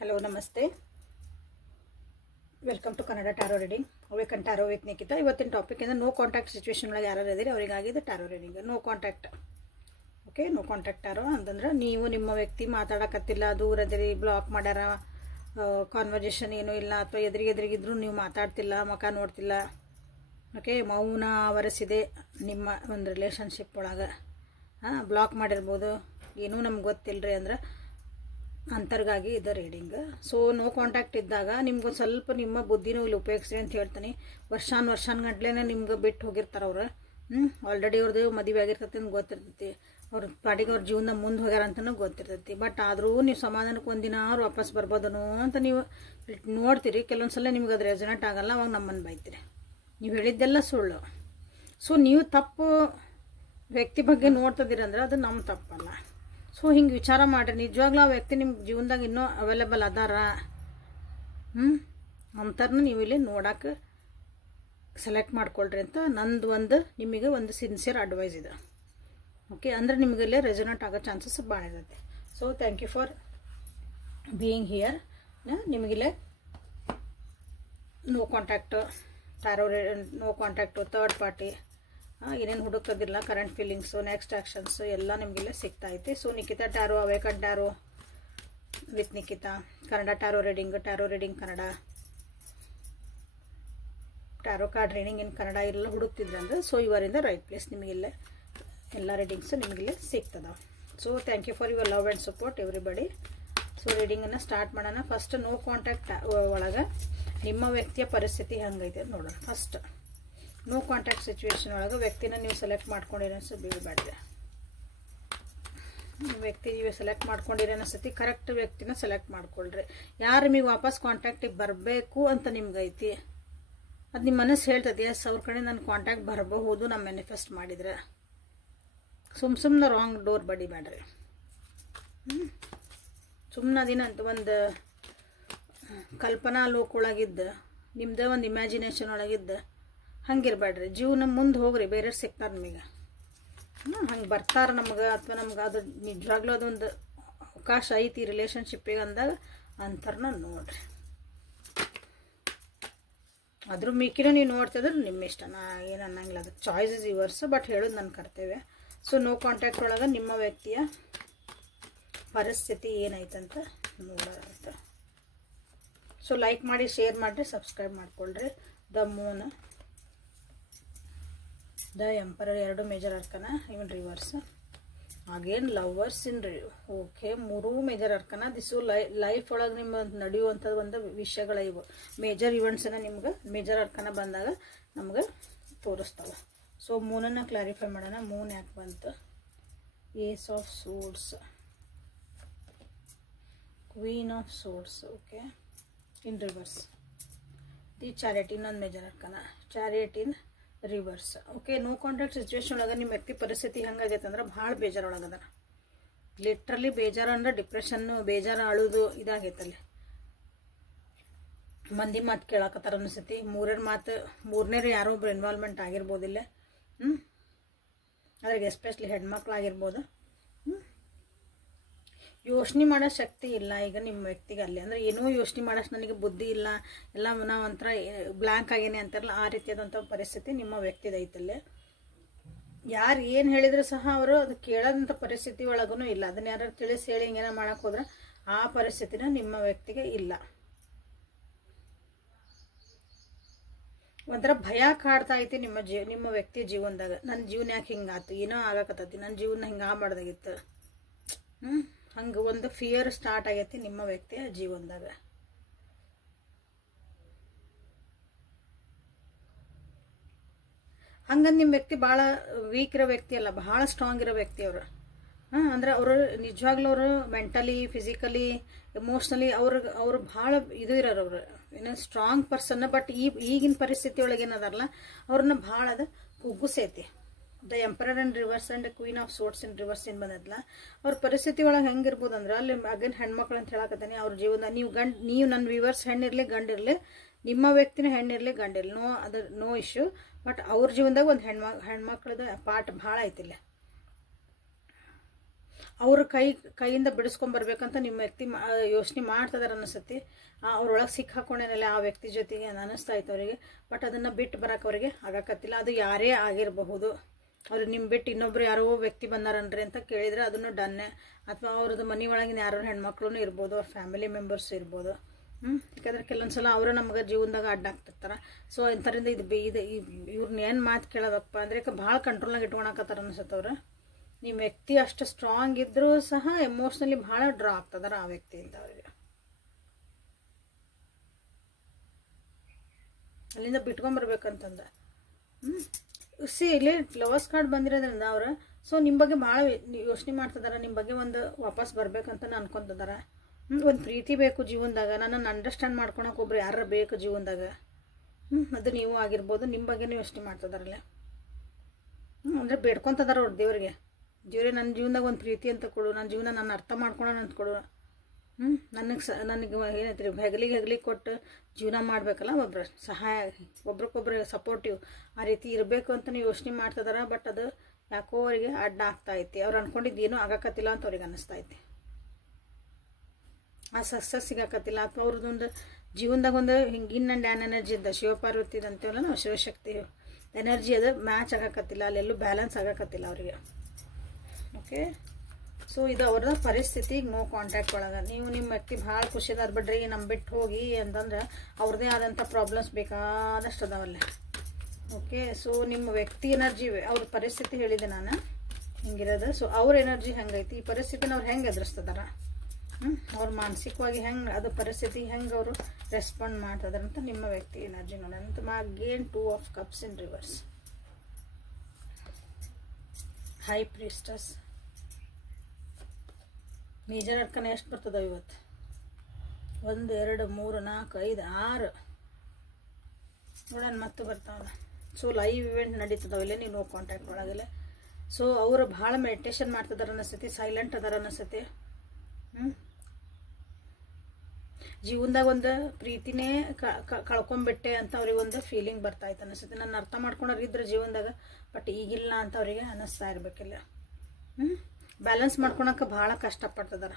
Hello ನಮಸ್ತೆ, welcome to Kannada tarot reading. Awaken tarot with Nikhita. ಇವತ್ತಿನ topic ಇಂದ ನೋ ಕಾಂಟ್ಯಾಕ್ಟ್ ಸಿಚುವೇಶನ್ ಒಳಗೆ ಯಾರು ಇದ್ದೀರಿ ಅವರಿಗಾಗಿದೆ tarot reading. No contact, okay. No contact tarot ಅಂತಂದ್ರೆ ನೀವು ನಿಮ್ಮ ವ್ಯಕ್ತಿ ಮಾತಾಡಕತ್ತಿಲ್ಲ, ದೂರದಿರಿ, ಬ್ಲಾಕ್ ಮಾಡ್ಯಾರ, ಕಾನ್ವರ್ಜೇಷನ್ ಏನೂ ಇಲ್ಲ, ಅಥವಾ ಎದುರಿಗಿದ್ರು ನೀವು ಮಾತಾಡ್ತಿಲ್ಲ, ಮುಖ ನೋಡ್ತಿಲ್ಲ, ಓಕೆ. ಮೌನ ಆವರಿಸಿದೆ ನಿಮ್ಮ ಒಂದು ರಿಲೇಷನ್ಶಿಪ್ ಒಳಗೆ. ಬ್ಲಾಕ್ ಮಾಡಿರ್ಬೋದು, ಏನೂ ನಮ್ಗೆ ಗೊತ್ತಿಲ್ಲರಿ ಅಂದ್ರೆ ಅಂತರ್ಗಾಗಿ ಇದು ರೀಡಿಂಗ್. ಸೊ ನೋ ಕಾಂಟ್ಯಾಕ್ಟ್ ಇದ್ದಾಗ ನಿಮ್ಗೊಂದು ಸ್ವಲ್ಪ ನಿಮ್ಮ ಬುದ್ಧಿನೂ ಇಲ್ಲಿ ಉಪಯೋಗಿಸ್ರಿ ಅಂತ ಹೇಳ್ತೀನಿ. ವರ್ಷಾನುಗಟ್ಲೆ ನಿಮ್ಗೆ ಬಿಟ್ಟು ಹೋಗಿರ್ತಾರೆ ಅವ್ರು. ಆಲ್ರೆಡಿ ಅವ್ರದ್ದು ಮದುವೆ ಆಗಿರ್ತೈತಿ ಅಂತ ಗೊತ್ತಿರ್ತೈತಿ, ಅವ್ರ ಪಾಟಿಗೆ ಅವ್ರ ಜೀವನ ಮುಂದೆ ಹೋಗ್ಯಾರ ಅಂತಲೂ ಗೊತ್ತಿರ್ತೈತಿ. ಬಟ್ ಆದರೂ ನೀವು ಸಮಾಧಾನಕ್ಕೆ ಒಂದಿನ ಅವ್ರು ವಾಪಸ್ ಬರ್ಬೋದನೋ ಅಂತ ನೀವು ನೋಡ್ತೀರಿ. ಕೆಲವೊಂದ್ಸಲ ನಿಮ್ಗೆ ಅದು ರೆಸನೇಟ್ ಆಗಲ್ಲ, ಅವಾಗ ನಮ್ಮನ್ನು ಬೈತೀರಿ, ನೀವು ಹೇಳಿದ್ದೆಲ್ಲ ಸುಳ್ಳು. ಸೊ ನೀವು ತಪ್ಪು ವ್ಯಕ್ತಿ ಬಗ್ಗೆ ನೋಡ್ತಿದ್ದೀರಂದ್ರೆ ಅದು ನಮ್ಮ ತಪ್ಪಲ್ಲ. ಸೊ ಹಿಂಗೆ ವಿಚಾರ ಮಾಡಿರಿ, ನಿಜವಾಗ್ಲೂ ಆ ವ್ಯಕ್ತಿ ನಿಮ್ಮ ಜೀವನದಾಗ ಇನ್ನೂ ಅವೈಲೇಬಲ್ ಅದಾರ ಅಂತಾರನ್ನ ನೀವು ಇಲ್ಲಿ ನೋಡೋಕೆ ಸೆಲೆಕ್ಟ್ ಮಾಡ್ಕೊಳ್ರಿ ಅಂತ ನಂದು ನಿಮಗೆ ಒಂದು ಸಿನ್ಸಿಯರ್ ಅಡ್ವೈಸ್ ಇದೆ, ಓಕೆ. ಅಂದರೆ ನಿಮಗೆಲ್ಲೇ ರೆಸನೇಟ್ ಆಗೋ ಚಾನ್ಸಸ್ ಭಾಳ ಇರುತ್ತೆ. So thank you for being here. ನಿಮಗಿಲ್ಲೇ no contact tarot, no contact, third party, ಏನೇನು ಹುಡುಕೋದಿಲ್ಲ, ಕರೆಂಟ್ ಫೀಲಿಂಗ್ಸು, ನೆಕ್ಸ್ಟ್ ಆ್ಯಕ್ಷನ್ಸು ಎಲ್ಲ ನಿಮಗೆಲ್ಲ ಸಿಗ್ತಾ ಐತೆ. So Nikhita tarot, awaken tarot with Nikhita, Kannada tarot reading Kannada, tarot card reading in Kannada ಎಲ್ಲ ಹುಡುಕ್ತಿದ್ರೆ ಅಂದರೆ ಸೊ ಇವರಿಂದ ರೈಟ್ ಪ್ಲೇಸ್. ನಿಮಗೆಲ್ಲ ಎಲ್ಲ ರೀಡಿಂಗ್ಸು ನಿಮಗೆಲ್ಲ ಸಿಗ್ತದ. So thank you for your love and support everybody. So ರೀಡಿಂಗನ್ನು ಸ್ಟಾರ್ಟ್ ಮಾಡೋಣ. ಫಸ್ಟ್ ನೋ ಕಾಂಟ್ಯಾಕ್ಟ್ ಒಳಗೆ ನಿಮ್ಮ ವ್ಯಕ್ತಿಯ ಪರಿಸ್ಥಿತಿ ಹೆಂಗೈತೆ ನೋಡೋಣ. ಫಸ್ಟ್ ನೋ ಕಾಂಟ್ಯಾಕ್ಟ್ ಸಿಚುವೇಶನ್ ಒಳಗೆ ವ್ಯಕ್ತಿನ ನೀವು ಸೆಲೆಕ್ಟ್ ಮಾಡ್ಕೊಂಡಿರೋ ಅನ್ಸೋ ಬೀಳ್ಬೇಡ್ರಿ. ವ್ಯಕ್ತಿ ನೀವು ಸೆಲೆಕ್ಟ್ ಮಾಡ್ಕೊಂಡಿರೋ ಅನ್ಸತಿ, ಕರೆಕ್ಟ್ ವ್ಯಕ್ತಿನ ಸೆಲೆಕ್ಟ್ ಮಾಡ್ಕೊಳ್ರಿ. ಯಾರು ನಿಮಗೆ ವಾಪಸ್ ಕಾಂಟ್ಯಾಕ್ಟಿಗೆ ಬರಬೇಕು ಅಂತ ನಿಮ್ಗೆ ಐತಿ, ಅದು ನಿಮ್ಮ ಮನಸ್ಸು ಹೇಳ್ತದೆ, ಎಸ್ ಅವ್ರ ಕಡೆ ನನ್ನ ಕಾಂಟ್ಯಾಕ್ಟ್ ಬರಬಹುದು ನಮ್ಮ ಮ್ಯಾನಿಫೆಸ್ಟ್ ಮಾಡಿದ್ರೆ. ಸುಮ್ಮನೆ ರಾಂಗ್ ಡೋರ್ ಬಡಿಬೇಡ್ರಿ. ಸುಮ್ಮನೆ ಅದೇನಂತ ಒಂದು ಕಲ್ಪನಾ ಲೋಕ ನಿಮ್ದೇ ಒಂದು ಇಮ್ಯಾಜಿನೇಷನ್ ಒಳಗಿದ್ದು ಹಂಗಿರ್ಬೇಡ್ರಿ. ಜೀವನ ಮುಂದೆ ಹೋಗ್ರಿ, ಬೇರೆ ಸಿಗ್ತಾರೆ ನಿಮಗೆ. ಹಂಗೆ ಬರ್ತಾರೆ ನಮ್ಗೆ, ಅಥವಾ ನಮ್ಗೆ ಅದು ನಿಜವಾಗ್ಲೂ ಅದೊಂದು ಅವಕಾಶ ಐತಿ ರಿಲೇಷನ್ಶಿಪ್ಪಿಗೆ ಅಂದಾಗ ಅಂತಾರನ್ನ ನೋಡ್ರಿ. ಅದ್ರ ಮಿಕ್ಕಿನ ನೀವು ನೋಡ್ತಿದ್ರೆ ನಿಮ್ಮ ಇಷ್ಟ, ನಾ ಏನು ಅನ್ನಂಗಿಲ್ಲ, ಅದು ಚಾಯ್ಸ್ ಇಸ್ ಯುವರ್ಸ್. ಬಟ್ ಹೇಳೋದು ನನ್ನ ಕರ್ತವ್ಯ. ಸೊ ನೋ ಕಾಂಟ್ಯಾಕ್ಟ್ ಒಳಗೆ ನಿಮ್ಮ ವ್ಯಕ್ತಿಯ ಪರಿಸ್ಥಿತಿ ಏನೈತಂತ ನೋಡೋಣ. ಸೊ ಲೈಕ್ ಮಾಡಿ, ಶೇರ್ ಮಾಡಿರಿ, ಸಬ್ಸ್ಕ್ರೈಬ್ ಮಾಡ್ಕೊಳ್ರಿ. The moon, the emperor, 2 major arcana, even reverse, again lovers in okay, 3 major arcana. This life ಒಳಗೆ ನಿಮ್ಮ ನಡೆಯುವಂಥದ್ದು ಒಂದು ವಿಷಯಗಳ ಇವು ಮೇಜರ್ ಇವೆಂಟ್ಸನ್ನ ನಿಮ್ಗೆ ಮೇಜರ್ ಅರ್ಕನ ಬಂದಾಗ ನಮ್ಗೆ ತೋರಿಸ್ತಾವೆ. ಸೊ ಮೂನನ್ನು ಕ್ಲಾರಿಫೈ ಮಾಡೋಣ. ಮೂನ್ ಯಾಕೆ ಬಂತು? Ace of swords, queen of swords, okay, in reverse. The chariot, ಇನ್ನೊಂದು major arcana, chariot in reverse, okay. No contact situation ಒಳಗೆ ನಿಮ್ಮ ವ್ಯಕ್ತಿ ಪರಿಸ್ಥಿತಿ ಹೆಂಗಾಗೈತೆ ಅಂದ್ರೆ ಭಾಳ ಬೇಜಾರೊಳಗದ. ಲಿಟ್ರಲಿ ಬೇಜಾರು ಅಂದ್ರೆ ಡಿಪ್ರೆಷನ್ನು, ಬೇಜಾರು, ಅಳುದು ಇದಾಗೈತಲ್ಲಿ. ಮಂದಿ ಮಾತು ಕೇಳಕತ್ತಾರ ಅನಿಸ್ತೈತಿ. ಮೂರನೇರು ಯಾರೋ ಒಬ್ರು ಇನ್ವಾಲ್ವ್ಮೆಂಟ್ ಆಗಿರ್ಬೋದಿಲ್ಲ. ಅದ್ರಾಗ ಎಸ್ಪೆಷಲಿ ಹೆಣ್ಮಕ್ಳಾಗಿರ್ಬೋದು. ಯೋಚನೆ ಮಾಡೋ ಶಕ್ತಿ ಇಲ್ಲ ಈಗ ನಿಮ್ಮ ವ್ಯಕ್ತಿಗೆ ಅಲ್ಲಿ. ಅಂದರೆ ಏನೋ ಯೋಚನೆ ಮಾಡೋಷ್ಟು ನನಗೆ ಬುದ್ಧಿ ಇಲ್ಲ, ಎಲ್ಲ ನಾವು ಒಂಥರ ಬ್ಲ್ಯಾಂಕ್ ಆಗೇನೆ ಅಂತಾರಲ್ಲ, ಆ ರೀತಿಯಾದಂಥ ಪರಿಸ್ಥಿತಿ ನಿಮ್ಮ ವ್ಯಕ್ತಿದೈತಲ್ಲೇ. ಯಾರು ಏನು ಹೇಳಿದ್ರು ಸಹ ಅವರು ಅದು ಕೇಳೋದಂಥ ಪರಿಸ್ಥಿತಿ ಒಳಗೂ ಇಲ್ಲ. ಅದನ್ನ ಯಾರು ತಿಳಿಸಿ ಹೇಳಿ ಹಿಂಗೇನ ಮಾಡೋಕೆ ಹೋದ್ರೆ ಆ ಪರಿಸ್ಥಿತಿನ ನಿಮ್ಮ ವ್ಯಕ್ತಿಗೆ ಇಲ್ಲ. ಒಂಥರ ಭಯ ಕಾಡ್ತಾ ಐತಿ ನಿಮ್ಮ ವ್ಯಕ್ತಿ ಜೀವನದಾಗ. ನನ್ನ ಜೀವನ ಯಾಕೆ ಹಿಂಗಾತು, ಏನೋ ಆಗಕತ್ತೈತಿ, ನನ್ನ ಜೀವನ ಹಿಂಗೆ ಆಗ್ಬಾರ್ದಾಗಿತ್ತು, ಹಂಗೆ ಒಂದು ಫಿಯರ್ ಸ್ಟಾರ್ಟ್ ಆಗೈತಿ ನಿಮ್ಮ ವ್ಯಕ್ತಿಯ ಜೀವನದಾಗ. ಹಂಗಂದು ನಿಮ್ಮ ವ್ಯಕ್ತಿ ಭಾಳ ವೀಕ್ ಇರೋ ವ್ಯಕ್ತಿ ಅಲ್ಲ, ಭಾಳ ಸ್ಟ್ರಾಂಗ್ ಇರೋ ವ್ಯಕ್ತಿ ಅವರು. ಅಂದ್ರೆ ಅವರು ನಿಜವಾಗ್ಲೂ ಅವರು ಮೆಂಟಲಿ, ಫಿಸಿಕಲಿ, ಎಮೋಷ್ನಲಿ ಅವ್ರು ಭಾಳ ಇದು ಇರೋರು. ಅವರು ಏನೋ ಸ್ಟ್ರಾಂಗ್ ಪರ್ಸನ್. ಬಟ್ ಈಗಿನ ಪರಿಸ್ಥಿತಿ ಒಳಗೆ ಏನದಾರಲ್ಲ, ಅವ್ರನ್ನ ಭಾಳ ಅದು ಕುಗ್ಗಿಸೈತಿ. The emperor and reverse and queen of swords in reverse ಏನು ಬಂದದ್ಲ, ಅವ್ರ ಪರಿಸ್ಥಿತಿ ಒಳಗೆ ಹೆಂಗಿರ್ಬೋದು ಅಂದ್ರೆ ಅಲ್ಲಿ ಅಗೇನ್ ಹೆಣ್ಮಕ್ಳು ಅಂತ ಹೇಳಕತ್ತಾನೆ. ಅವ್ರ ಜೀವನ ನೀವು ನನ್ನ ವಿವರ್ಸ್ ಹೆಣ್ಣಿರಲಿ ಗಂಡಿರಲಿ, ನಿಮ್ಮ ವ್ಯಕ್ತಿನ ಹೆಣ್ಣಿರಲಿ ಗಂಡಿರಲಿ, ನೋ ಇಶ್ಯೂ. ಬಟ್ ಅವ್ರ ಜೀವನದಾಗ ಒಂದು ಹೆಣ್ಮಕ್ಳದ ಪಾಠ ಭಾಳ ಐತಿಲ್ಲ. ಅವ್ರ ಕೈಯಿಂದ ಬಿಡಿಸ್ಕೊಂಬರ್ಬೇಕಂತ ನಿಮ್ಮ ವ್ಯಕ್ತಿ ಯೋಚನೆ ಮಾಡ್ತಿದಾರೆ ಅನಿಸುತ್ತೆ. ಅವ್ರೊಳಗೆ ಸಿಕ್ಕಾಕೊಂಡೇನಲ್ಲ ಆ ವ್ಯಕ್ತಿ ಜೊತೆಗೆ ಅನ್ನಿಸ್ತಾ ಇತ್ತು ಅವರಿಗೆ. ಬಟ್ ಅದನ್ನು ಬಿಟ್ಟು ಬರೋಕೆ ಅವರಿಗೆ ಆಗಕತ್ತಿಲ್ಲ. ಅದು ಯಾರೇ ಆಗಿರಬಹುದು. ಅವ್ರು ನಿಮ್ಮ ಬಿಟ್ಟು ಇನ್ನೊಬ್ರು ಯಾರೋ ವ್ಯಕ್ತಿ ಬಂದಾರನ್ರಿ ಅಂತ ಕೇಳಿದರೆ ಅದನ್ನು ಡನ್ನೆ. ಅಥವಾ ಅವ್ರದ್ದು ಮನೆ ಒಳಗಿನ ಯಾರೋ ಹೆಣ್ಮಕ್ಳು ಇರ್ಬೋದು, ಅವ್ರ ಫ್ಯಾಮಿಲಿ ಮೆಂಬರ್ಸ್ ಇರ್ಬೋದು. ಯಾಕಂದ್ರೆ ಕೆಲವೊಂದ್ಸಲ ಅವರು ನಮ್ಗೆ ಜೀವನದಾಗ ಅಡ್ಡಾಗ್ತಿರ್ತಾರೆ. ಸೊ ಇಂಥರಿಂದ ಇವ್ರನ್ನ ಏನು ಮಾತು ಕೇಳೋದಪ್ಪ ಅಂದರೆ ಭಾಳ ಕಂಟ್ರೋಲ್ನಾಗ ಇಟ್ಕೊಳಕತ್ತಾರ ಅನ್ಸತ್ತವ್ರು. ನಿಮ್ಮ ವ್ಯಕ್ತಿ ಅಷ್ಟು ಸ್ಟ್ರಾಂಗ್ ಇದ್ರೂ ಸಹ ಎಮೋಷ್ನಲಿ ಭಾಳ ಡ್ರಾ ಆಗ್ತದಾರ ಆ ವ್ಯಕ್ತಿಯಿಂದ ಅವರಿಗೆ. ಅಲ್ಲಿಂದ ಬಿಟ್ಕೊಂಬರ್ಬೇಕಂತಂದ. ಇಲ್ಲಿ ಲವರ್ಸ್ ಕಾರ್ಡ್ ಬಂದಿರೋದ್ರಿಂದ ಅವ್ರು ಸೊ ನಿಮ್ಮ ಬಗ್ಗೆ ಭಾಳ ಯೋಚನೆ ಮಾಡ್ತಿದಾರೆ. ನಿಮ್ಮ ಬಗ್ಗೆ ಒಂದು ವಾಪಸ್ ಬರ್ಬೇಕಂತ ಅನ್ಕೊಂತಿದಾರ. ಒಂದು ಪ್ರೀತಿ ಬೇಕು ಜೀವನದಾಗ. ನನ್ನನ್ನು ಅಂಡರ್ಸ್ಟ್ಯಾಂಡ್ ಮಾಡ್ಕೊಳಕ್ಕೆ ಒಬ್ರು ಯಾರು ಬೇಕು ಜೀವನದಾಗ. ಅದು ನೀವು ಆಗಿರ್ಬೋದು. ನಿಮ್ಮ ಬಗ್ಗೆನೇ ಯೋಚನೆ ಮಾಡ್ತಿದಾರಲ್ಲ. ಅಂದರೆ ಬೇಡ್ಕೊತಿದಾರ ಅವ್ರು ದೇವ್ರಿಗೆ. ದೇವ್ರೆ ನನ್ನ ಜೀವನದಾಗ ಒಂದು ಪ್ರೀತಿ ಅಂತ ಕೊಡು, ನನ್ನ ಜೀವನ ನಾನು ಅರ್ಥ ಮಾಡ್ಕೊಳೋಣ ಅಂತ ಕೊಡು. ನನಗೆ ಏನೈತ್ರಿ ಹೆಗಲಿಗೆ ಕೊಟ್ಟು ಜೀವನ ಮಾಡಬೇಕಲ್ಲ. ಒಬ್ರು ಸಹಾಯ, ಒಬ್ರಿಗೊಬ್ರು ಸಪೋರ್ಟಿವ್ ಆ ರೀತಿ ಇರಬೇಕು ಅಂತ ನೀವು ಯೋಚನೆ ಮಾಡ್ತಿದಾರ. ಬಟ್ ಅದು ಯಾಕೋ ಅವರಿಗೆ ಅಡ್ಡ ಆಗ್ತಾ ಐತಿ. ಅವ್ರು ಅಂದ್ಕೊಂಡಿದ್ದು ಏನೂ ಆಗಕತ್ತಿಲ್ಲ ಅಂತ ಅವ್ರಿಗೆ ಅನ್ನಿಸ್ತಾ ಐತಿ. ಆ ಸಕ್ಸಸ್ ಸಿಗಾಕತ್ತಿಲ್ಲ. ಅಥವಾ ಅವ್ರದ್ದೊಂದು ಜೀವನದಾಗ ಒಂದು ಹಿಂಗೆ ಇನ್ ಆ್ಯಂಡ್ ಆ್ಯನ್ ಎನರ್ಜಿ ಇದ್ದ ಶಿವಪಾರ್ವತಿ ಅಂತೇವಲ್ಲ ನಾವು, ಶಿವಶಕ್ತಿ ಎನರ್ಜಿ ಅದು ಮ್ಯಾಚ್ ಆಗಕತ್ತಿಲ್ಲ. ಅಲ್ಲೆಲ್ಲೂ ಬ್ಯಾಲೆನ್ಸ್ ಆಗಕತ್ತಿಲ್ಲ ಅವರಿಗೆ. ಓಕೆ, ಸೊ ಇದು ಅವ್ರದ ಪರಿಸ್ಥಿತಿ. ನೋ ಕಾಂಟ್ಯಾಕ್ಟ್ ಒಳಗೆ ನೀವು ನಿಮ್ಮ ವ್ಯಕ್ತಿ ಭಾಳ ಖುಷಿದಾರ ಬಿಡ್ರಿ, ನಮ್ಮ ಬಿಟ್ಟು ಹೋಗಿ ಅಂತಂದ್ರೆ ಅವ್ರದ್ದೇ ಆದಂಥ ಪ್ರಾಬ್ಲಮ್ಸ್ ಬೇಕಾದಷ್ಟು ಅದಾವಲ್ಲೇ. ಓಕೆ, ಸೊ ನಿಮ್ಮ ವ್ಯಕ್ತಿ ಎನರ್ಜಿ, ಅವ್ರ ಪರಿಸ್ಥಿತಿ ಹೇಳಿದೆ ನಾನು ಹಿಂಗಿರೋದು. ಸೊ ಅವ್ರ ಎನರ್ಜಿ ಹೆಂಗೈತಿ, ಈ ಪರಿಸ್ಥಿತಿನ ಅವ್ರು ಹೆಂಗೆ ಎದುರಿಸ್ತದಾರ, ಅವ್ರ ಮಾನಸಿಕವಾಗಿ ಹೆಂಗೆ ಅದು ಪರಿಸ್ಥಿತಿ ಹೆಂಗೆ ಅವರು ರೆಸ್ಪಾಂಡ್ ಮಾಡ್ತದಾರಂತ ನಿಮ್ಮ ವ್ಯಕ್ತಿ ಎನರ್ಜಿ ನೋಡೋಣ. Again 2 of cups in reverse, high priestess. Major arcana ಎಷ್ಟು ಬರ್ತದ ಇವತ್ತು? 1 2 3 4 5 6 ನೋಡೋಣ ಮತ್ತೆ ಬರ್ತಾವಲ್ಲ. ಸೊ ಲೈವ್ ಇವೆಂಟ್ ನಡೀತದವಿಲ್ಲ ನೀವು ನೋ ಕಾಂಟ್ಯಾಕ್ಟ್ ಒಳಗೆಲ್ಲ. ಸೊ ಅವರು ಭಾಳ ಮೆಡಿಟೇಷನ್ ಮಾಡ್ತಿದಾರೆ ಅನಿಸ್ತೈತಿ, ಸೈಲೆಂಟ್ ಅದಾರ ಅನಿಸ್ತೈತಿ. ಜೀವನದಾಗ ಒಂದು ಪ್ರೀತಿನೇ ಕಳ್ಕೊಂಡ್ಬಿಟ್ಟೆ ಅಂತ ಅವ್ರಿಗೆ ಒಂದು ಫೀಲಿಂಗ್ ಬರ್ತಾ ಇತ್ತು ಅನಿಸ್ತೈತಿ. ನನ್ನ ಅರ್ಥ ಮಾಡ್ಕೊಂಡ್ರೆ ಇದ್ರೆ ಜೀವನದಾಗ, ಬಟ್ ಈಗಿಲ್ಲ ಅಂತ ಅವರಿಗೆ ಅನ್ನಿಸ್ತಾ ಇರಬೇಕಿಲ್ಲ. ಬ್ಯಾಲೆನ್ಸ್ ಮಾಡ್ಕೊಳಕ್ಕೆ ಭಾಳ ಕಷ್ಟಪಡ್ತಿದಾರ.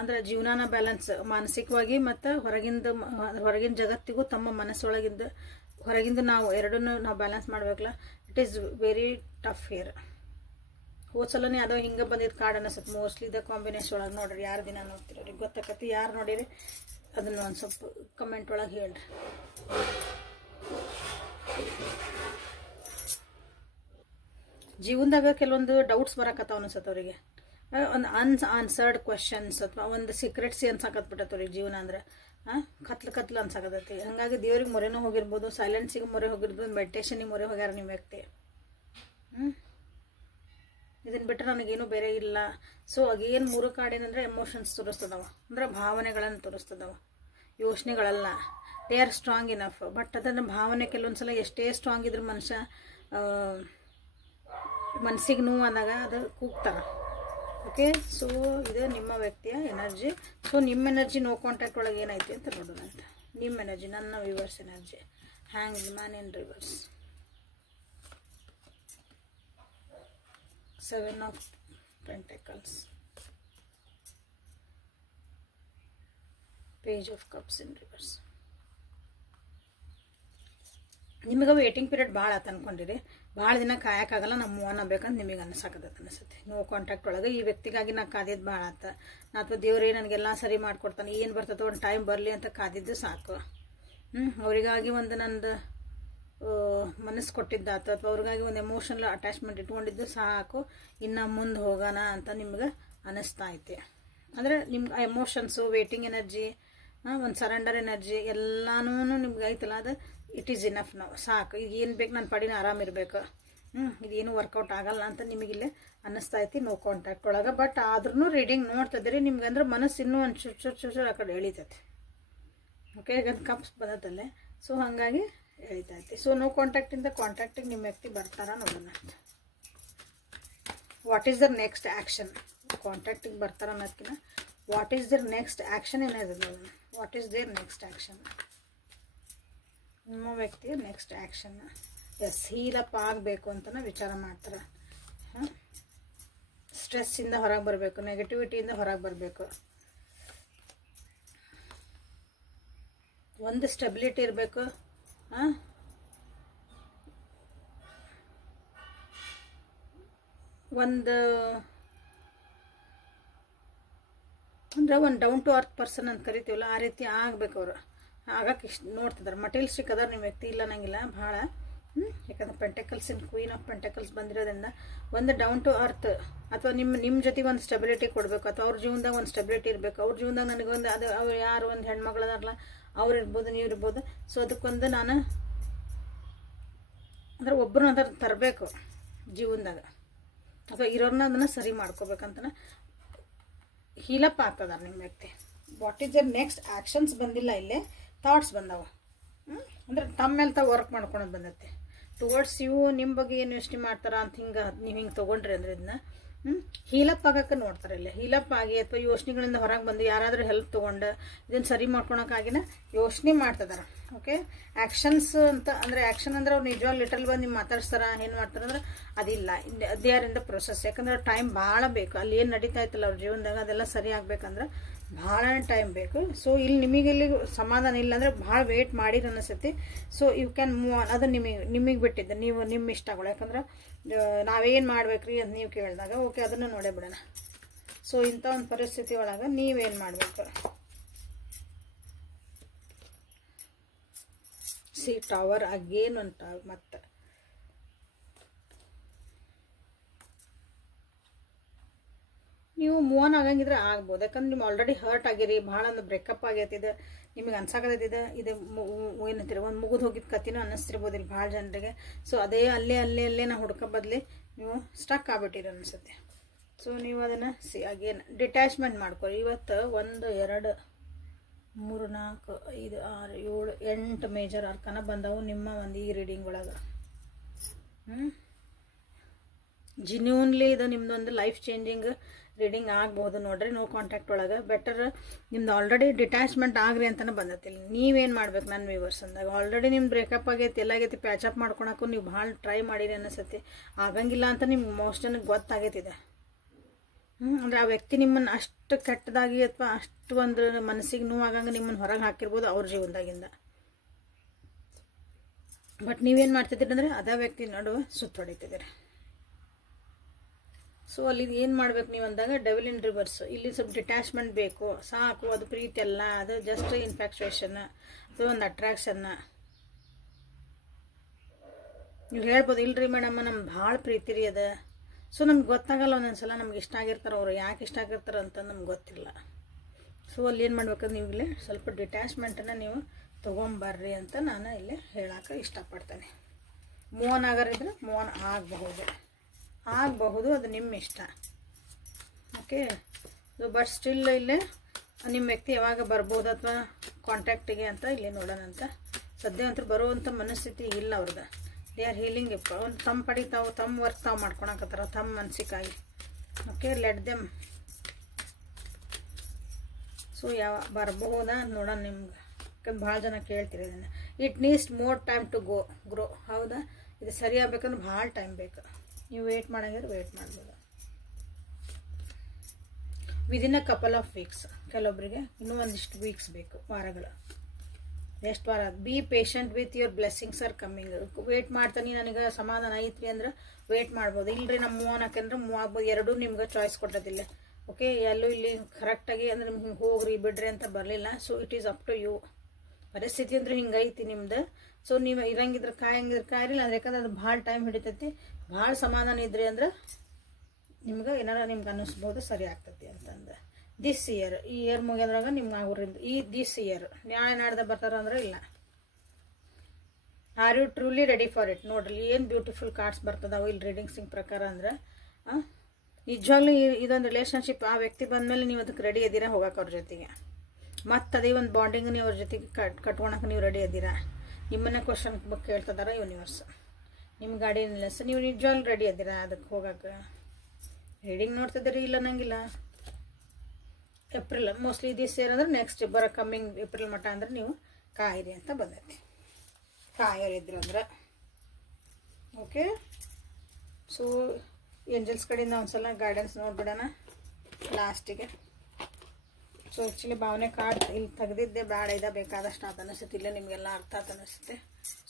ಅಂದ್ರೆ ಜೀವನಾನ ಬ್ಯಾಲೆನ್ಸ್ ಮಾನಸಿಕವಾಗಿ ಮತ್ತು ಹೊರಗಿನ ಜಗತ್ತಿಗೂ ತಮ್ಮ ಮನಸ್ಸೊಳಗಿಂದ ಹೊರಗಿಂದ ನಾವು ಎರಡನ್ನೂ ನಾವು ಬ್ಯಾಲೆನ್ಸ್ ಮಾಡ್ಬೇಕಲ್ಲ. It is very tough here. ಹೋದ್ಸಲನೇ ಅದೋ ಹಿಂಗೆ ಬಂದಿದ್ದು ಕಾರ್ಡ್ ಅನಿಸುತ್ತೆ ಮೋಸ್ಟ್ಲಿ. ದ ಕಾಂಬಿನೇಷನ್ ಒಳಗೆ ನೋಡ್ರಿ, ಯಾರು ದಿನ ನೋಡ್ತಿರೋರಿಗೆ ಗೊತ್ತಾಕತಿ. ಯಾರು ನೋಡಿರಿ ಅದನ್ನು ಒಂದು ಸ್ವಲ್ಪ ಕಮೆಂಟ್ ಒಳಗೆ ಹೇಳ್ರಿ. ಜೀವನದಾಗ ಕೆಲವೊಂದು ಡೌಟ್ಸ್ ಬರಕತ್ತಾವ ಅನ್ಸತ್ತೆ ಅವರಿಗೆ. ಒಂದು ಅನ್ಆನ್ಸರ್ಡ್ ಕ್ವೆಶನ್ಸ್ ಅಥವಾ ಒಂದು ಸೀಕ್ರೆಟ್ಸಿ ಅನ್ಸಾಕತ್ಬಿಟ್ಟೈತೆ ಅವ್ರಿಗೆ ಜೀವನ ಅಂದ್ರೆ ಕತ್ಲು ಅನ್ಸಾಕತ್ತೈತಿ. ಹಾಗಾಗಿ ದೇವ್ರಿಗೆ ಮೊರೆನೂ ಹೋಗಿರ್ಬೋದು, ಸೈಲೆನ್ಸಿಗೆ ಮೊರೆ ಹೋಗಿರ್ಬೋದು, ಮೆಡಿಟೇಷನಿಗೆ ಮೊರೆ ಹೋಗ್ಯಾರ ನಿಮ್ಮ ವ್ಯಕ್ತಿ. ಇದನ್ನು ಬಿಟ್ಟರೆ ನನಗೇನು ಬೇರೆ ಇಲ್ಲ. ಸೊ ಅಗೇನು 3 ಕಾರ್ಡ್ ಏನಂದ್ರೆ ಎಮೋಷನ್ಸ್ ತೋರಿಸ್ತದವ, ಅಂದ್ರೆ ಭಾವನೆಗಳನ್ನು ತೋರಿಸ್ತದವ, ಯೋಚನೆಗಳಲ್ಲ. They are strong enough. But ಅದನ್ನು ಭಾವನೆ ಕೆಲವೊಂದ್ಸಲ ಎಷ್ಟೇ ಸ್ಟ್ರಾಂಗ್ ಇದ್ರೆ ಮನಸ್ಸಿಗೆ ನೋವು ಅಂದಾಗ ಅದು ಕೂಗ್ತಾರ. ಓಕೆ, ಸೊ ಇದು ನಿಮ್ಮ ವ್ಯಕ್ತಿಯ ಎನರ್ಜಿ. ಸೊ ನಿಮ್ಮ ಎನರ್ಜಿ ನೋ ಕಾಂಟ್ಯಾಕ್ಟ್ ಒಳಗೆ ಏನೈತಿ ಅಂತ ನೋಡೋಣ ಅಂತ. ನಿಮ್ಮ ಎನರ್ಜಿ, ನನ್ನ viewers energy. Hang man in reverse, 7 of Pentacles, Page of Cups in reverse. ನಿಮಗೆ ವೇಟಿಂಗ್ ಪೀರಿಯಡ್ ಭಾಳ ಆತ ಅನ್ಕೊಂಡಿರಿ. ಭಾಳ ದಿನ ಕಾಯಕ್ಕಾಗಲ್ಲ, ನಾವು ಮೂವ್ ಆಗಬೇಕಂತ ನಿಮಗೆ ಅನ್ಸತ್ತೆ. ನೋ ಕಾಂಟ್ಯಾಕ್ಟ್ ಒಳಗೆ ಈ ವ್ಯಕ್ತಿಗಾಗಿ ನಾ ಕಾದಿದ್ದು ಭಾಳ ಆತ. ಅಥವಾ ದೇವ್ರೇ ನನಗೆಲ್ಲ ಸರಿ ಮಾಡ್ಕೊಡ್ತಾನೆ, ಏನು ಬರ್ತದೋ ಒಂದು ಟೈಮ್ ಬರಲಿ ಅಂತ ಕಾದಿದ್ದು ಸಾಕು. ಅವರಿಗಾಗಿ ಒಂದು ನಂದು ಮನಸ್ಸು ಕೊಟ್ಟಿದ್ದಾತ, ಅಥವಾ ಅವ್ರಿಗಾಗಿ ಒಂದು ಎಮೋಷನಲ್ ಅಟ್ಯಾಚ್ಮೆಂಟ್ ಇಟ್ಕೊಂಡಿದ್ದು ಸಾಕು, ಇನ್ನು ಮುಂದೆ ಹೋಗೋಣ ಅಂತ ನಿಮ್ಗೆ ಅನ್ನಿಸ್ತಾ ಐತಿ. ಅಂದರೆ ನಿಮ್ಗೆ ಆ ಎಮೋಷನ್ಸು, ವೇಟಿಂಗ್ ಎನರ್ಜಿ, ಒಂದು ಸರೆಂಡರ್ ಎನರ್ಜಿ ಎಲ್ಲನೂ ನಿಮ್ಗೆ ಐತಲ್ಲ, ಅದು ಇಟ್ ಈಸ್ ಇನಫ್. ನಾವು ಸಾಕು, ಈಗ ಏನು ಬೇಕು ನನ್ನ ಪಡಿನ ಆರಾಮಿರ್ಬೇಕು, ಇದೇನು ವರ್ಕೌಟ್ ಆಗಲ್ಲ ಅಂತ ನಿಮಗಿಲ್ಲೇ ಅನ್ನಿಸ್ತಾ ಐತಿ ನೋ ಕಾಂಟ್ಯಾಕ್ಟ್ ಒಳಗೆ. ಬಟ್ ಆದ್ರೂ ರೀಡಿಂಗ್ ನೋಡ್ತಿದ್ದೀರಿ ನಿಮ್ಗೆ ಅಂದ್ರೆ ಮನಸ್ಸು ಇನ್ನೂ ಒಂದು ಚೂರು ಆ ಕಡೆ ಎಳಿತೈತಿ. ಓಕೆ, ಈಗ ಕಪ್ಸ್ ಬಂದತ್ತಲ್ಲೇ, ಸೊ ಹಾಗಾಗಿ ಎಳಿತಾ ಐತಿ. ಸೊ ನೋ ಕಾಂಟ್ಯಾಕ್ಟಿಂದ ಕಾಂಟ್ಯಾಕ್ಟಿಗೆ ನಿಮ್ಮ ವ್ಯಕ್ತಿ ಬರ್ತಾರ ನೋಡೋಣ. What is there next action? ಕಾಂಟ್ಯಾಕ್ಟಿಗೆ ಬರ್ತಾರ ಅನ್ನೋದಕ್ಕಿಂತ what is there next action ಏನಾದ್ರು ನೋಡೋಣ. What is there next action? ನಿಮ್ಮ ವ್ಯಕ್ತಿಯ ನೆಕ್ಸ್ಟ್ ಆ್ಯಕ್ಷನ್ ಹೀಲಪ್ ಆಗಬೇಕು ಅಂತಲೇ ವಿಚಾರ ಮಾಡ್ತಾರೆ. ಸ್ಟ್ರೆಸ್ಸಿಂದ ಹೊರಗೆ ಬರಬೇಕು, ನೆಗೆಟಿವಿಟಿಯಿಂದ ಹೊರಗೆ ಬರಬೇಕು. ಒಂದು ಸ್ಟೆಬಿಲಿಟಿ ಇರಬೇಕು. ಒಂದು ಅಂದರೆ ಒಂದು ಡೌನ್ ಟು ಅರ್ತ್ ಪರ್ಸನ್ ಅಂತ ಕರಿತೀವಲ್ಲ, ಆ ರೀತಿ ಆಗಬೇಕು ಅವರು. ಆಗಕ್ಕೆ ಇಷ್ಟು ನೋಡ್ತಿದ್ದಾರೆ. ಮಟೀರಿಯಲಿಸ್ಟಿಕ್ ಅದಾರ ನಿಮ್ಮ ವ್ಯಕ್ತಿ, ಇಲ್ಲ ನಂಗಿಲ್ಲ ಭಾಳ. ಯಾಕಂದ್ರೆ ಪೆಂಟಕಲ್ಸಿನ ಕ್ವೀನ್ ಆಫ್ ಪೆಂಟಕಲ್ಸ್ ಬಂದಿರೋದ್ರಿಂದ ಒಂದು ಡೌನ್ ಟು ಅರ್ತ್, ಅಥವಾ ನಿಮ್ಮ ಜೊತೆಗೆ ಒಂದು ಸ್ಟೆಬಿಲಿಟಿ ಕೊಡಬೇಕು, ಅಥವಾ ಅವ್ರ ಜೀವನದಾಗ ಒಂದು ಸ್ಟೆಬಿಲಿಟಿ ಇರಬೇಕು. ಅವ್ರ ಜೀವನದಾಗ ನನಗೊಂದು ಅದು ಅವ್ರು ಯಾರು ಒಂದು ಹೆಣ್ಮಗಳದಾರಲ್ಲ ಅವ್ರು ಇರ್ಬೋದು, ನೀವು ಇರ್ಬೋದು. ಸೊ ಅದಕ್ಕೊಂದು ನಾನು ಅಂದ್ರೆ ಒಬ್ಬರನ್ನ ಅದರ ತರಬೇಕು ಜೀವನದಾಗ, ಅಥವಾ ಇರೋರನ್ನ ಅದನ್ನು ಸರಿ ಮಾಡ್ಕೋಬೇಕಂತನ ಹೀಲಪ್ ಆಗ್ತದ ನಿಮ್ಮ ವ್ಯಕ್ತಿ. What is your next actions ಬಂದಿಲ್ಲ, ಇಲ್ಲೇ ಥಾಟ್ಸ್ ಬಂದವು. ಅಂದ್ರೆ ತಮ್ಮ ಮೇಲೆ ತಾವು ವರ್ಕ್ ಮಾಡ್ಕೊಳೋದು ಬಂದೈತೆ. ಟುವರ್ಡ್ಸ್ ಯು ನಿಮ್ಮ ಬಗ್ಗೆ ಏನು ಯೋಚನೆ ಮಾಡ್ತಾರ ಅಂತ ನೀವು ಹಿಂಗೆ ತೊಗೊಂಡ್ರಿ ಅಂದ್ರೆ ಇದನ್ನ ಹೀಲಪ್ ಆಗಕ್ಕೆ ನೋಡ್ತಾರೆ. ಇಲ್ಲಿ ಹೀಲಪ್ ಆಗಿ ಅಥವಾ ಯೋಚನೆಗಳಿಂದ ಹೊರಗೆ ಬಂದು ಯಾರಾದರೂ ಹೆಲ್ಪ್ ತೊಗೊಂಡು ಇದನ್ನು ಸರಿ ಮಾಡ್ಕೊಳಕ್ಕಾಗಿನ ಯೋಚನೆ ಮಾಡ್ತಿದಾರೆ. ಓಕೆ, ಆ್ಯಕ್ಷನ್ಸ್ ಅಂತ ಅಂದರೆ ಆ್ಯಕ್ಷನ್ ಅಂದ್ರೆ ಅವ್ರು ನಿಜವಾಗ ಲಿಟಲ್ ಬಂದು ನೀವು ಮಾತಾಡ್ಸ್ತಾರ ಏನು ಮಾಡ್ತಾರೆ ಅಂದ್ರೆ ಅದಿಲ್ಲ. They are in the process. ಯಾಕಂದ್ರೆ ಟೈಮ್ ಭಾಳ ಬೇಕು. ಅಲ್ಲಿ ಏನು ನಡೀತಾ ಇತ್ತಲ್ಲ ಅವ್ರ ಜೀವನದಾಗ ಅದೆಲ್ಲ ಸರಿ ಆಗ್ಬೇಕಂದ್ರೆ ಭಾಳ ಟೈಮ್ ಬೇಕು. ಸೊ ಇಲ್ಲಿ ನಿಮಗಿಲ್ಲಿ ಸಮಾಧಾನ ಇಲ್ಲ ಅಂದರೆ ಭಾಳ ವೇಟ್ ಮಾಡಿರಿ ಅನಿಸ್ತೈತಿ. So you can move on. ಅದು ನಿಮಗೆ ಬಿಟ್ಟಿದ್ದೆ, ನೀವು ನಿಮ್ಮ ಇಷ್ಟಗಳು. ಯಾಕಂದ್ರೆ ನಾವೇನು ಮಾಡ್ಬೇಕ್ರಿ ಅಂತ ನೀವು ಕೇಳಿದಾಗ ಓಕೆ ಅದನ್ನು ನೋಡೇ ಬಿಡೋಣ. ಸೊ ಇಂಥ ಒಂದು ಪರಿಸ್ಥಿತಿ ಒಳಗೆ ನೀವೇನು ಮಾಡಬೇಕು? ಸಿ ಟವರ್ ಅಗೇನ್ ಉಂಟ. ಮತ್ತೆ ನೀವು ಮೂವ್ ಆನ್ ಆಗಂಗಿದ್ರೆ ಆಗ್ಬೋದು. ಯಾಕಂದ್ರೆ ನೀವು ಆಲ್ರೆಡಿ ಹರ್ಟ್ ಆಗಿರಿ, ಭಾಳ ಒಂದು ಬ್ರೇಕಪ್ ಆಗೈತಿ. ಇದು ನಿಮಗೆ ಅನ್ಸಾಕತ್ತೈತಿದೆ ಇದು ಏನಂತೀರಿ ಒಂದು ಮುಗಿದು ಹೋಗಿದ್ದ ಕತ್ತಿನೂ ಅನ್ನಿಸ್ತಿರ್ಬೋದು ಇಲ್ಲಿ ಭಾಳ ಜನರಿಗೆ. ಸೊ ಅದೇ ಅಲ್ಲೇ ನಾ ಹುಡ್ಕೋ ಬದಲಿ ನೀವು ಸ್ಟಕ್ ಆಗ್ಬಿಟ್ಟಿರಿ ಅನಿಸುತ್ತೆ. ಸೊ ನೀವು ಅದನ್ನು ಅಗೇನ್ ಡಿಟ್ಯಾಚ್ಮೆಂಟ್ ಮಾಡ್ಕೊರಿ. ಇವತ್ತು 1 2 3 4 5 6 7 8 ಮೇಜರ್ ಅರ್ಕನ ಬಂದವು ನಿಮ್ಮ ಒಂದು ಈ ರೀಡಿಂಗ್ ಒಳಗೆ. ಜಿನ್ಯೂನ್ಲಿ ಇದು ನಿಮ್ದೊಂದು ಲೈಫ್ ಚೇಂಜಿಂಗ್ ರೀಡಿಂಗ್ ಆಗ್ಬೋದು ನೋಡ್ರಿ. ನೋ ಕಾಂಟ್ಯಾಕ್ಟ್ ಒಳಗೆ ಬೆಟರ್ ನಿಮ್ದು ಆಲ್ರೆಡಿ ಡಿಟ್ಯಾಚ್ಮೆಂಟ್ ಆಗ್ರಿ ಅಂತಲೇ ಬಂದೈತಿ. ನೀವೇನು ಮಾಡ್ಬೇಕು ನನ್ನ ವ್ಯೂವರ್ಸ್ ಅಂದಾಗ ಆಲ್ರೆಡಿ ನಿಮ್ದು ಬ್ರೇಕಪ್ ಆಗೈತಿ, ಎಲ್ಲಾಗೈತಿ, ಪ್ಯಾಚಪ್ ಮಾಡ್ಕೊಳಕ್ಕೂ ನೀವು ಭಾಳ ಟ್ರೈ ಮಾಡಿರಿ ಅನ್ನಿಸತಿ. ಆಗಂಗಿಲ್ಲ ಅಂತ ನಿಮ್ಗೆ ಮೋಸ್ಟ್ ಜನಕ್ಕೆ ಗೊತ್ತಾಗೈತಿದೆ. ಅಂದರೆ ಆ ವ್ಯಕ್ತಿ ನಿಮ್ಮನ್ನು ಅಷ್ಟು ಕೆಟ್ಟದಾಗಿ ಅಥವಾ ಅಷ್ಟು ಒಂದು ಮನಸ್ಸಿಗೆ ನೋವಾಗಂಗೆ ನಿಮ್ಮನ್ನು ಹೊರಗೆ ಹಾಕಿರ್ಬೋದು ಅವ್ರ ಜೀವನದಾಗಿಂದ. ಬಟ್ ನೀವೇನು ಮಾಡ್ತಿದ್ದೀರಿ ಅಂದರೆ ಅದೇ ವ್ಯಕ್ತಿ ನಡುವೆ ಸುತ್ತೊಡಿತಿದ್ದೀರಿ. ಸೊ ಅಲ್ಲಿ ಏನು ಮಾಡ್ಬೇಕು ನೀವು ಅಂದಾಗ ಡೆವಿಲ್ ಇನ್ ರಿವರ್ಸ್. ಇಲ್ಲಿ ಸ್ವಲ್ಪ ಡಿಟ್ಯಾಚ್ಮೆಂಟ್ ಬೇಕು, ಸಾಕು. ಅದು ಪ್ರೀತಿ ಅಲ್ಲ, ಅದು ಜಸ್ಟ್ ಇನ್ಫ್ಯಾಕ್ಚುಯೇಷನ್ ಅಥವಾ ಒಂದು ಅಟ್ರಾಕ್ಷನ್ನ. ನೀವು ಹೇಳ್ಬೋದು ಇಲ್ರಿ ಮೇಡಮ್ ನಮ್ಗೆ ಭಾಳ ಪ್ರೀತಿ ರೀ ಅದ. ಸೊ ನಮ್ಗೆ ಗೊತ್ತಾಗಲ್ಲ ಒಂದೊಂದ್ಸಲ ನಮ್ಗೆ ಇಷ್ಟ ಆಗಿರ್ತಾರೆ ಅವರು, ಯಾಕೆ ಇಷ್ಟ ಆಗಿರ್ತಾರೆ ಅಂತ ನಮ್ಗೆ ಗೊತ್ತಿಲ್ಲ. ಸೊ ಅಲ್ಲಿ ಏನು ಮಾಡ್ಬೇಕಂದ್ರೆ ನೀವು ಇಲ್ಲಿ ಸ್ವಲ್ಪ ಡಿಟ್ಯಾಚ್ಮೆಂಟನ್ನು ನೀವು ತೊಗೊಂಬರ್ರಿ ಅಂತ ನಾನು ಇಲ್ಲಿ ಹೇಳೋಕೆ ಇಷ್ಟಪಡ್ತೇನೆ. ಮೂವ್ ಆನ್ ಆಗರಿದ್ರೆ ಮೂವ್ ಆನ್ ಆಗಬಹುದು, ಅದು ನಿಮ್ಮ ಇಷ್ಟ. ಓಕೆ, ಬಟ್ ಸ್ಟಿಲ್ ಇಲ್ಲೇ ನಿಮ್ಮ ವ್ಯಕ್ತಿ ಯಾವಾಗ ಬರ್ಬೋದು ಅಥವಾ ಕಾಂಟ್ಯಾಕ್ಟಿಗೆ ಅಂತ ಇಲ್ಲಿ ನೋಡೋಣ ಅಂತ. ಸದ್ಯ ಅಂತೂ ಬರುವಂಥ ಮನಸ್ಥಿತಿ ಇಲ್ಲ ಅವ್ರದ್ದು. They are healing. ಒಂದು ತಮ್ಮ ಪಡಿ ತಮ್ಮ ವರ್ಕ್ ತಾವು ಮಾಡ್ಕೊಳಕತ್ತಾರ ತಮ್ಮ ಮನಸ್ಸಿಗಾಗಿ. Okay, let them. ಸೊ ಬರ್ಬೋದಾ ನೋಡೋಣ ನಿಮ್ಗೆ. ಯಾಕಂದ್ರೆ ಭಾಳ ಜನ ಕೇಳ್ತೀರಿ ಇದನ್ನು. It needs more time to grow. ಹೌದಾ, ಇದು ಸರಿ ಆಗ್ಬೇಕಂದ್ರೆ ಭಾಳ ಟೈಮ್ ಬೇಕು. ನೀವು ವೇಟ್ ಮಾಡಂಗಿದ್ರೆ ವೇಟ್ ಮಾಡ್ಬೋದು. Within a couple of weeks. ಕೆಲವೊಬ್ಬರಿಗೆ ಇನ್ನೂ ಒಂದಿಷ್ಟು ವೀಕ್ಸ್ ಬೇಕು, ವಾರಗಳು. ಎಷ್ಟು ವಾರ? Be patient with your blessings are coming. Wait ಮಾಡ್ತಾನೆ ನನಗೆ ಸಮಾಧಾನ ಐತ್ರಿ ಅಂದ್ರೆ ವೇಟ್ ಮಾಡ್ಬೋದು. ಇಲ್ಲರಿ ನಮ್ಮ ಮೂವ್ ಅನ್ನೋಕೆಂದ್ರೆ ಮೂವ್ ಆಗ್ಬೋದು. ಎರಡೂ ನಿಮ್ಗೆ ಚಾಯ್ಸ್ ಕೊಟ್ಟದಿಲ್ಲ. ಓಕೆ, ಎಲ್ಲೂ ಇಲ್ಲಿ ಕರೆಕ್ಟಾಗಿ ಅಂದ್ರೆ ನಿಮ್ಗೆ ಹೋಗ್ರಿ ಬಿಡ್ರಿ ಅಂತ ಬರಲಿಲ್ಲ. So it is up to you. ಪರಿಸ್ಥಿತಿ ಅಂದ್ರೆ ಹಿಂಗೈತಿ ನಿಮ್ದು. ಸೊ ನೀವು ಇರಂಗಿದ್ರೆ ಕಾಯಿರಿಲ್ಲ ಅಂದ್ರೆ, ಯಾಕಂದ್ರೆ ಅದು ಭಾಳ ಟೈಮ್ ಹಿಡಿತೈತಿ. ಭಾಳ ಸಮಾಧಾನ ಇದ್ರಿ ಅಂದ್ರೆ ನಿಮ್ಗೆ ಏನಾರ ನಿಮ್ಗೆ ಅನ್ನಿಸ್ಬೋದು ಸರಿ ಆಗ್ತೈತಿ ಅಂತಂದು. ದಿಸ್ ಇಯರ್, ಈ ಇಯರ್ ಮುಗಿಯೋದ್ರಾಗ ನಿಮ್ಗೆ ಆಗೋರಿಂದ ದಿಸ್ ಇಯರ್ ನಾಳೆ ನಾಡ್ದೆ ಬರ್ತಾರ ಅಂದ್ರೆ ಇಲ್ಲ. Are you truly ready for it? ನೋಡ್ರಿ ಏನು ಬ್ಯೂಟಿಫುಲ್ ಕಾರ್ಡ್ಸ್ ಬರ್ತದಾವು ಇಲ್ಲಿ ರೀಡಿಂಗ್ಸಿಂಗ್ ಪ್ರಕಾರ. ಅಂದ್ರೆ ನಿಜವಾಗ್ಲೂ ಇದೊಂದು ರಿಲೇಷನ್ಶಿಪ್. ಆ ವ್ಯಕ್ತಿ ಬಂದಮೇಲೆ ನೀವು ಅದಕ್ಕೆ ರೆಡಿ ಇದ್ದೀರಾ ಹೋಗಕ್ಕೆ ಅವ್ರ ಜೊತೆಗೆ. ಮತ್ತು ಅದೇ ಒಂದು ಬಾಂಡಿಂಗ್ ನೀವು ಅವ್ರ ಜೊತೆಗೆ ಕಟ್ಕೊಳಕ್ಕೆ ನೀವು ರೆಡಿ ಇದ್ದೀರಾ? ನಿಮ್ಮನ್ನೇ ಕ್ವಶನ್ ಕೇಳ್ತದಾರ ಯೂನಿವರ್ಸ್. ನಿಮ್ಮ ಗಾಡಿ ನಿಲ್ಲಿಸ ನೀವು ನಿಜವಾಗ್ಲೂ ರೆಡಿ ಇದ್ದೀರಾ ಅದಕ್ಕೆ ಹೋಗಕ್ಕೆ? ರೀಡಿಂಗ್ ನೋಡ್ತಿದ್ದೀರಿ ಇಲ್ಲ ನಂಗಿಲ್ಲ. ಏಪ್ರಿಲ್ ಮೋಸ್ಟ್ಲಿ ದಿಸ್ ಇಯರ್ ಅಂದ್ರೆ ನೆಕ್ಸ್ಟ್ ಬರೋ ಕಮ್ಮಿಂಗ್ ಏಪ್ರಿಲ್ ಮಟ್ಟ ಅಂದ್ರೆ ನೀವು ಕಾಯಿರಿ ಅಂತ ಬಂದೈತಿ. ಕಾಯರಿದ್ರು ಅಂದ್ರೆ ಓಕೆ. ಸೊ ಏಂಜಲ್ಸ್ ಕಡೆಯಿಂದ ಒಂದ್ಸಲ ಗೈಡೆನ್ಸ್ ನೋಡ್ಬಿಡೋಣ ಲಾಸ್ಟಿಗೆ. ಸೊ ಆ್ಯಕ್ಚುಲಿ ಭಾವನೆ ಕಾರ್ಡ್ ಇಲ್ಲಿ ತೆಗೆದಿದ್ದೆ, ಬೇಡ ಇದೆ ಬೇಕಾದಷ್ಟು ಅದು ಅನಿಸುತ್ತೆ, ಇಲ್ಲ ನಿಮಗೆಲ್ಲ ಅರ್ಥ ಆತ ಅನಿಸುತ್ತೆ.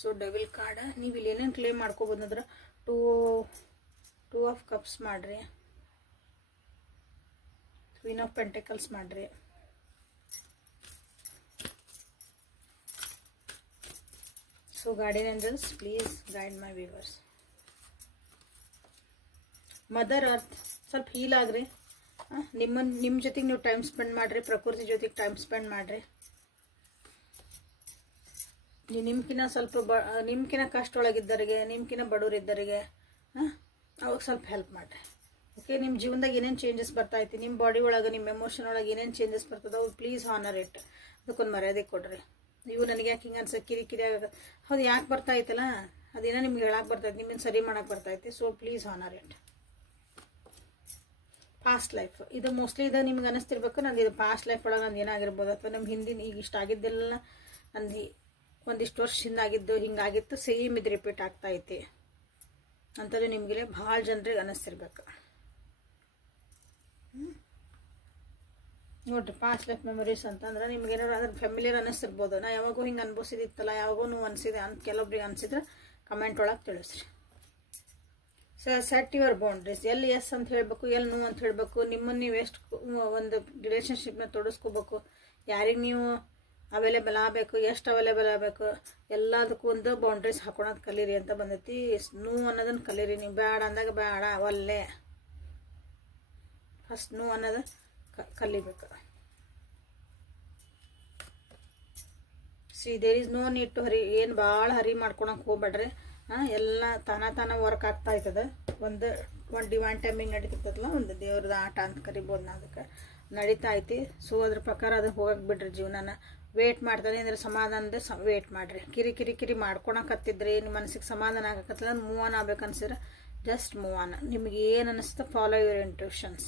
ಸೊ ಡೆವಿಲ್ ಕಾರ್ಡ್ ನೀವು ಇಲ್ಲಿ ಏನೇನು ಕ್ಲೇಮ್ ಮಾಡ್ಕೋಬೋದು ಅಂದ್ರೆ ಟೂ ಆಫ್ ಕಪ್ಸ್ ಮಾಡಿರಿ, ಕ್ವೀನ್ ಆಫ್ ಪೆಂಟಿಕಲ್ಸ್ ಮಾಡಿರಿ, so guardian angels please guide my viewers. Mother earth ಸ್ವಲ್ಪ ಹೀಲ್ ಆಗ್ರಿ, ನಿಮ್ಮ ಜೊತೆಗೆ ನೀವು ಟೈಮ್ ಸ್ಪೆಂಡ್ ಮಾಡಿರಿ, ಪ್ರಕೃತಿ ಜೊತೆಗೆ ಟೈಮ್ ಸ್ಪೆಂಡ್ ಮಾಡಿರಿ. ನೀವು ನಿಮ್ಕಿನ್ನ ಸ್ವಲ್ಪ ನಿಮ್ಕಿನ್ನ ಕಷ್ಟ ಒಳಗಿದ್ದರಿಗೆ, ನಿಮ್ಕಿನ್ನ ಬಡವರಿದ್ದರಿಗೆ ಅವಾಗ ಸ್ವಲ್ಪ ಹೆಲ್ಪ್ ಮಾಡಿರಿ. ಓಕೆ, ನಿಮ್ಮ ಜೀವನದಾಗ ಏನೇನು ಚೇಂಜಸ್ ಬರ್ತೈತಿ, ನಿಮ್ಮ ಬಾಡಿ ಒಳಗೆ ನಿಮ್ಮ ಎಮೋಷನ್ ಒಳಗೆ ಏನೇನು ಚೇಂಜಸ್ ಬರ್ತದೆ ಅವು ಪ್ಲೀಸ್ ಹಾನರ್ ಇಟ್, ಅದಕ್ಕೊಂದು ಮರ್ಯಾದೆ ಕೊಡ್ರಿ. ಇವು ನನಗೆ ಯಾಕೆ ಹಿಂಗೆ ಅನ್ಸ ಕಿರಿಕಿರಿ ಆಗ ಹೌದು ಯಾಕೆ ಬರ್ತಾಯ್ತಲ್ಲ ಅದೇನೋ ನಿಮ್ಗೆ ಹೇಳಕ್ಕೆ ಬರ್ತೈತಿ, ನಿಮ್ಮನ್ನು ಸರಿ ಮಾಡಕ್ಕೆ ಬರ್ತೈತಿ. So please honour it. Past life ಇದು ಮೋಸ್ಟ್ಲಿ ಇದು ನಿಮ್ಗೆ ಅನಿಸ್ತಿರ್ಬೇಕು, ನಂದು ಇದು ಪಾಸ್ಟ್ ಲೈಫ್ ಒಳಗೆ ನಂದು ಏನಾಗಿರ್ಬೋದು, ಅಥವಾ ನಮ್ಮ ಹಿಂದಿನ ಈಗ ಇಷ್ಟ ಆಗಿದ್ದೆಲ್ಲ ನಂದು ಒಂದಿಷ್ಟು ವರ್ಷ ಹಿಂದಾಗಿದ್ದು ಹಿಂಗಾಗಿತ್ತು, ಸೇಮ್ ಇದು ರಿಪೀಟ್ ಆಗ್ತಾಯಿತಿ ಅಂತಲೂ ನಿಮಗೆ ಭಾಳ ಜನರಿಗೆ ಅನ್ನಿಸ್ತಿರ್ಬೇಕು. ನೋಡಿರಿ, ಪಾಸ್ಟ್ ಲೈಫ್ ಮೆಮೊರೀಸ್ ಅಂತಂದ್ರೆ ನಿಮ್ಗೆ ಏನಾದ್ರು ಅದ್ರ ಫ್ಯಾಮಿಲಿಯರ್ ಅನ್ನಿಸ್ತಿರ್ಬೋದು. ನಾ ಯಾವಾಗೂ ಹಿಂಗೆ ಅನ್ಭವಿಸಿದಿತ್ತಲ್ಲ, ಯಾವಾಗೂ ನೀವು ಅನಿಸಿದೆ ಅಂತ ಕೆಲವೊಬ್ರಿಗೆ ಅನಿಸಿದ್ರೆ ಕಮೆಂಟ್ ಒಳಗೆ ತಿಳಿಸ್ರಿ. ಸೊ ಸೆಟ್ ಯುವರ್ ಬೌಂಡ್ರೀಸ್, ಎಲ್ಲಿ ಎಸ್ ಅಂತ ಹೇಳಬೇಕು, ಎಲ್ಲಿ ನೋ ಅಂತ ಹೇಳಬೇಕು, ನಿಮ್ಮನ್ನು ನೀವು ಎಷ್ಟು ಒಂದು ರಿಲೇಷನ್ಶಿಪ್ನ ತೊಡಸ್ಕೋಬೇಕು, ಯಾರಿಗೆ ನೀವು ಅವೈಲೇಬಲ್ ಆಗಬೇಕು, ಎಷ್ಟು ಅವೈಲೇಬಲ್ ಆಗಬೇಕು, ಎಲ್ಲದಕ್ಕೂ ಒಂದು ಬೌಂಡ್ರೀಸ್ ಹಾಕೊಳೋದು ಕಲೀರಿ ಅಂತ ಬಂದೈತಿ. ನೋ ಅನ್ನೋದನ್ನು ಕಲೀರಿ. ನೀವು ಬೇಡ ಅಂದಾಗ ಬೇಡ, ಒಲ್ಲೆ ಫಸ್ಟ್ ನೋ ಅನ್ನೋದು ಕಲಿಬೇಕು. See there is no need to hurry, ಏನು ಭಾಳ ಹರಿ ಮಾಡ್ಕೊಳಕ್ಕೆ ಹೋಗ್ಬೇಡ್ರಿ. ಎಲ್ಲ ತಾನ ವರ್ಕ್ ಆಗ್ತಾ ಇರ್ತದೆ. ಒಂದು ಡಿವೈನ್ ಟೈಮಿಂಗ್ ನಡೀತಿರ್ತದಲ್ಲ, ಒಂದು ದೇವ್ರದ ಆಟ ಅಂತ ಕರಿಬೋದು ನಾ, ಅದಕ್ಕೆ ನಡೀತಾ ಐತಿ. ಸೊ ಅದ್ರ ಪ್ರಕಾರ ಅದು ಹೋಗಕ್ಕೆ ಬಿಡ್ರಿ. ಜೀವನನ ವೇಟ್ ಮಾಡ್ತಾನೆ ಅಂದರೆ ಸಮಾಧಾನದ ವೇಟ್ ಮಾಡಿರಿ. ಕಿರಿ ಮಾಡ್ಕೊಳಕತ್ತಿದ್ರಿ, ನಿಮ್ಮ ಮನಸ್ಸಿಗೆ ಸಮಾಧಾನ ಆಗಕತ್ತಲ್ಲ, ಮೂವ್ ಆನ್ ಆಗ್ಬೇಕು ಅನ್ಸಿದ್ರೆ ಜಸ್ಟ್ ಮೂವ್ ಆನ್. ನಿಮ್ಗೆ ಏನು ಅನ್ನಿಸ್ತೋ follow your intuitions.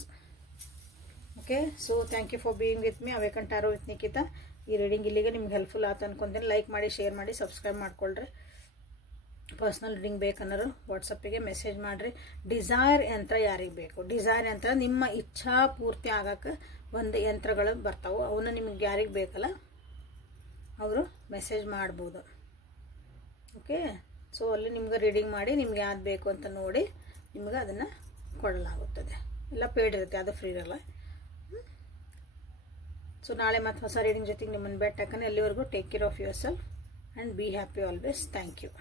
Okay, so thank you for being with me awaken tarot with Nikhita. ಈ ರೀಡಿಂಗ್ ಇಲ್ಲಿಗೆ ನಿಮ್ಗೆ ಹೆಲ್ಪ್ಫುಲ್ ಆಯ್ತು ಅನ್ಕೊಂತೀನಿ. ಲೈಕ್ ಮಾಡಿ, ಶೇರ್ ಮಾಡಿ, ಸಬ್ಸ್ಕ್ರೈಬ್ ಮಾಡ್ಕೊಳ್ರಿ. ಪರ್ಸ್ನಲ್ ರೀಡಿಂಗ್ ಬೇಕನ್ನೋರು ವಾಟ್ಸಪ್ಪಿಗೆ ಮೆಸೇಜ್ ಮಾಡಿರಿ. ಡಿಸೈರ್ ಯಂತ್ರ ಯಾರಿಗೆ ಬೇಕು? ಡಿಸೈರ್ ಯಂತ್ರ ನಿಮ್ಮ ಇಚ್ಛಾ ಪೂರ್ತಿ ಆಗಕ್ಕೆ ಒಂದು ಯಂತ್ರಗಳು ಬರ್ತಾವೆ, ಅವನ್ನ ನಿಮಗೆ ಯಾರಿಗೆ ಬೇಕಲ್ಲ ಅವರು ಮೆಸೇಜ್ ಮಾಡ್ಬೋದು. ಓಕೆ, ಸೊ ಅಲ್ಲಿ ನಿಮ್ಗೆ ರೀಡಿಂಗ್ ಮಾಡಿ ನಿಮ್ಗೆ ಯಾವ್ದು ಬೇಕು ಅಂತ ನೋಡಿ ನಿಮ್ಗೆ ಅದನ್ನು ಕೊಡಲಾಗುತ್ತದೆ. ಎಲ್ಲ ಪೇಯ್ಡ್ ಇರುತ್ತೆ, ಅದು ಫ್ರೀ ಇರಲ್ಲ. ಸೊ ನಾಳೆ ಮತ್ತೆ ಹೊಸ ರೀಡಿಂಗ್ ಜೊತೆಗೆ ನಿಮ್ಮನ್ನು ಭೇಟಿ ಹಾಕೋಣ. ಎಲ್ಲಿವರೆಗೂ take care of yourself and be happy always. Thank you.